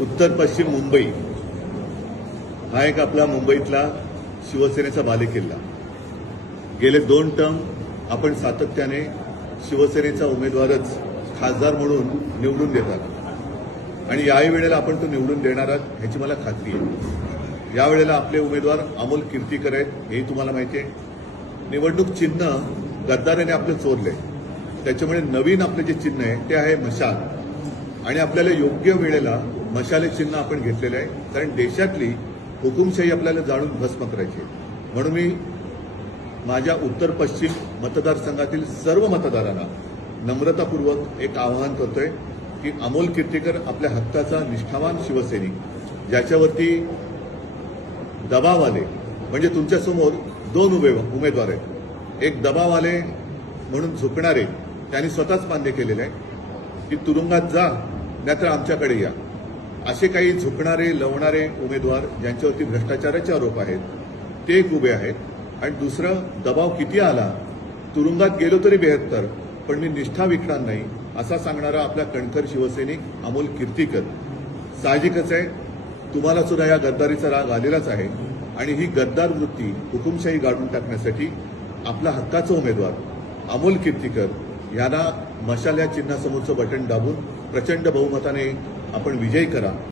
उत्तर पश्चिम मुंबई हा एक आपला मुंबईतला शिवसेनेचा बालेकिल्ला। गेले 2 टर्म आपण सातत्याने शिवसेनेचा उमेदवारच खासदार म्हणून निवडून देतात आणि याही वेळेला आपण तो निवडून देणार आहात ह्याची मला खात्री आहे। यावेळेला आपले उमेदवार अमोल कीर्तीकर आहेत, हेही तुम्हाला माहिती आहे। निवडणूक चिन्ह गद्दाराने आपलं चोरलंय, त्याच्यामुळे नवीन आपलं जे चिन्ह आहे ते आहे मशाल आणि आपल्याला योग्य वेळेला मशाले चिन्ह आपण घेतलेलं आहे, कारण देशातली हुकुमशाही आपल्याला जाणून भस्म करायची आहे। म्हणून मी माझ्या उत्तर पश्चिम मतदारसंघातील सर्व मतदारांना नम्रतापूर्वक एक आवाहन करतोय की अमोल कीर्तीकर आपल्या हक्काचा निष्ठावान शिवसैनिक, ज्याच्यावरती दबाव आले, म्हणजे तुमच्यासमोर 2 उमेदवार आहेत, एक दबाव आले म्हणून झुकणारे त्यांनी स्वतःच मान्य केलेलं आहे की तुरुंगात जा नाहीतर आमच्याकडे या। असे काही झुकणारे लवणारे उमेदवार ज्यांच्यावरती भ्रष्टाचाराचे आरोप आहेत ते एक उभे आहेत, आणि दुसरं दबाव किती आला, तुरुंगात गेलो तरी 72, पण मी निष्ठा विकणार नाही असा सांगणारा आपला कणखर शिवसैनिक अमोल कीर्तीकर। साहजिकच आहे, तुम्हाला सुद्धा या गद्दारीचा राग आलेलाच आहे आणि ही गद्दार वृत्ती हुकुमशाही गाडून टाकण्यासाठी आपला हक्काचा उमेदवार अमोल कीर्तीकर यांना मशाल या चिन्हासमोरचं बटन दाबून प्रचंड बहुमताने आपण विजयी करा।